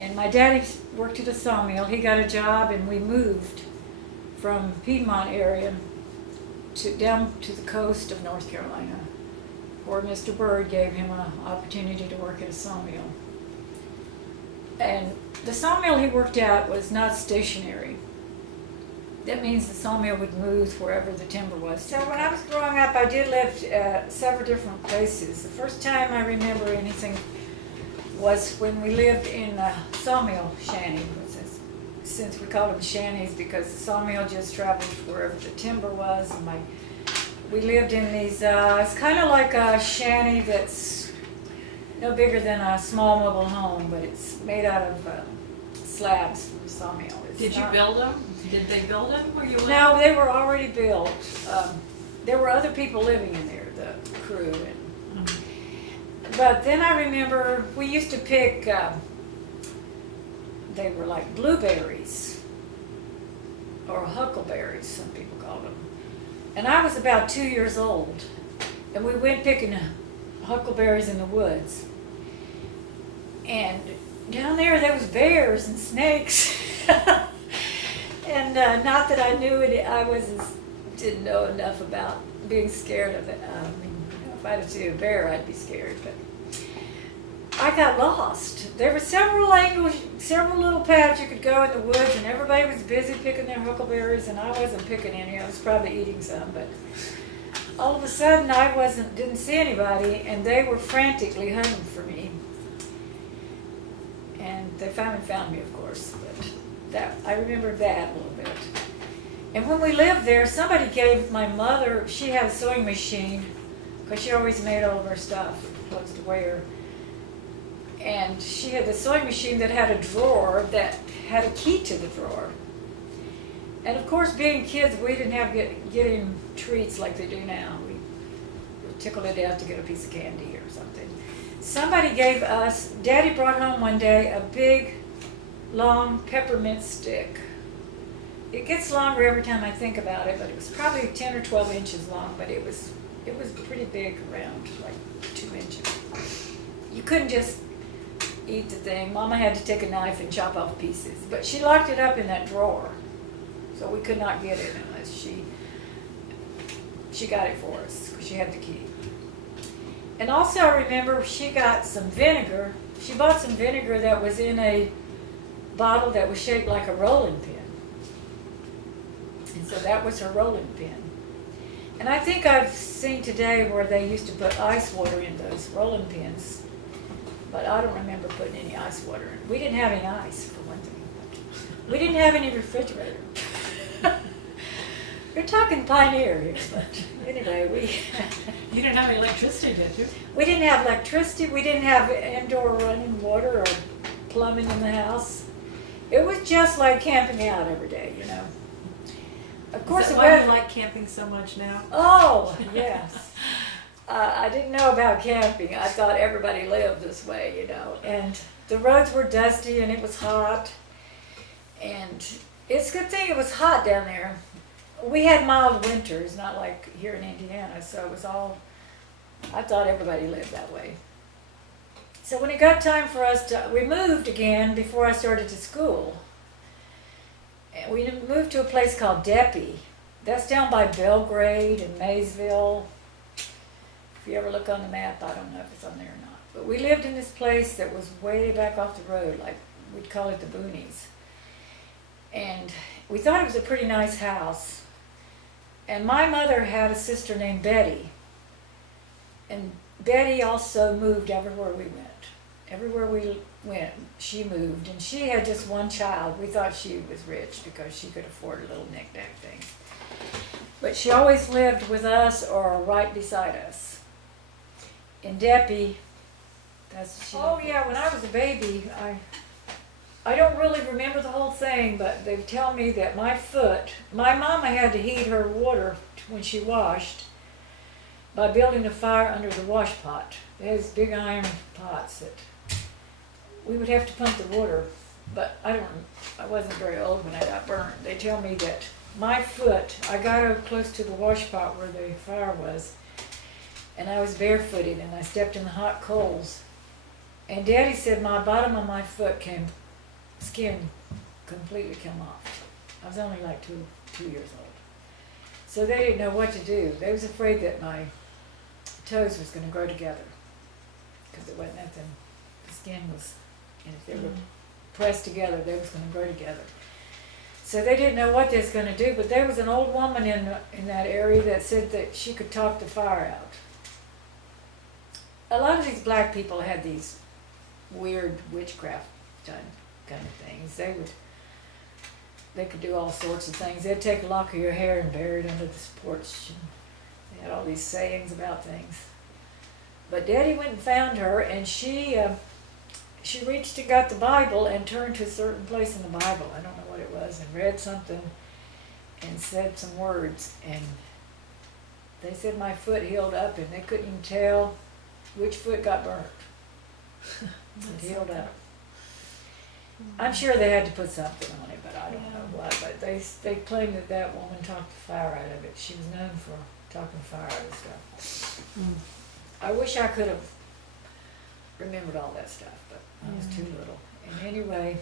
And my daddy worked at a sawmill. He got a job and we moved from Piedmont area down to the coast of North Carolina, where Mr. Bird gave him an opportunity to work at a sawmill. And the sawmill he worked at was not stationary. That means the sawmill would move wherever the timber was. So when I was growing up, I did live at several different places. The first time I remember anything was when we lived in a Sawmill Shanty, since we called them shanties because the sawmill just traveled wherever the timber was. And we lived in these, it's kind of like a shanty that's no bigger than a small mobile home, but it's made out of slabs from the sawmill. Did you build them? Did they build them where you lived? No, they were already built. There were other people living in there, the crew. But then I remember we used to pick, they were like blueberries, or huckleberries, some people called them. And I was about 2 years old, and we went picking huckleberries in the woods. And down there was bears and snakes. And not that I knew it, didn't know enough about being scared of it. I mean, if I had seen a bear, I'd be scared. But I got lost. There were several little paths you could go in the woods, and everybody was busy picking their huckleberries, and I wasn't picking any. I was probably eating some, but all of a sudden I didn't see anybody, and they were frantically hunting for me. And they finally found me, of course. But I remember that a little bit. And when we lived there, somebody gave my mother, she had a sewing machine, because she always made all of her stuff, clothes to wear. And she had the sewing machine that had a drawer that had a key to the drawer. And of course, being kids, we didn't have getting treats like they do now. We were tickled to death to get a piece of candy or something. Somebody gave us, Daddy brought home one day a big, long peppermint stick. It gets longer every time I think about it, but it was probably 10 or 12 inches long, but it was pretty big around, like 2 inches. You couldn't just eat the thing. Mama had to take a knife and chop off pieces, but she locked it up in that drawer, so we could not get it unless she got it for us, because she had the key. And also I remember she got some vinegar. She bought some vinegar that was in a bottle that was shaped like a rolling pin. And so that was her rolling pin. And I think I've seen today where they used to put ice water in those rolling pins, but I don't remember putting any ice water in. We didn't have any ice, for one thing. We didn't have any refrigerator. We're talking pioneer here, but anyway, You didn't have any electricity, did you? we didn't have electricity. We didn't have indoor running water or plumbing in the house. It was just like camping out every day, you know. Of course, Is that the why weather. you like camping so much now? Oh, yes. I didn't know about camping. I thought everybody lived this way, you know. And the roads were dusty and it was hot. And it's a good thing it was hot down there. We had mild winters, not like here in Indiana, so it was I thought everybody lived that way. So when it got time for us we moved again before I started to school. And we moved to a place called Deppy. That's down by Belgrade and Maysville. If you ever look on the map, I don't know if it's on there or not. But we lived in this place that was way back off the road, like we'd call it the boonies. And we thought it was a pretty nice house. And my mother had a sister named Betty. And Betty also moved everywhere we went. Everywhere we went, she moved. And she had just one child. We thought she was rich because she could afford a little knick-knack thing. But she always lived with us or right beside us. In Deppy, oh yeah, when I was a baby, I don't really remember the whole thing, but they tell me that my mama had to heat her water when she washed by building a fire under the wash pot. There's big iron pots that we would have to pump the water, but I wasn't very old when I got burned. They tell me that my foot, I got her close to the wash pot where the fire was, and I was barefooted and I stepped in the hot coals. And Daddy said my bottom of my foot came skin completely come off. I was only like 2 years old. So they didn't know what to do. They was afraid that my toes was gonna grow together. Cause it wasn't nothing, the skin was, and if they were pressed together, they was gonna grow together. So they didn't know what they was gonna do, but there was an old woman in that area that said that she could talk the fire out. A lot of these black people had these weird witchcraft kind of things. They could do all sorts of things. They'd take a lock of your hair and bury it under this porch. And they had all these sayings about things. But Daddy went and found her, and she reached and got the Bible and turned to a certain place in the Bible. I don't know what it was, and read something and said some words. And they said my foot healed up, and they couldn't even tell which foot got burnt. It healed up. I'm sure they had to put something on it, but I don't know what. But they claimed that woman talked the fire out of it. She was known for talking fire out of stuff. I wish I could have remembered all that stuff, but I was too little. And anyway,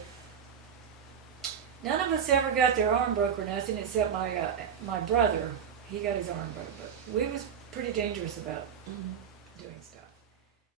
none of us ever got their arm broke or nothing except my brother. He got his arm broke, but we was pretty dangerous about doing stuff.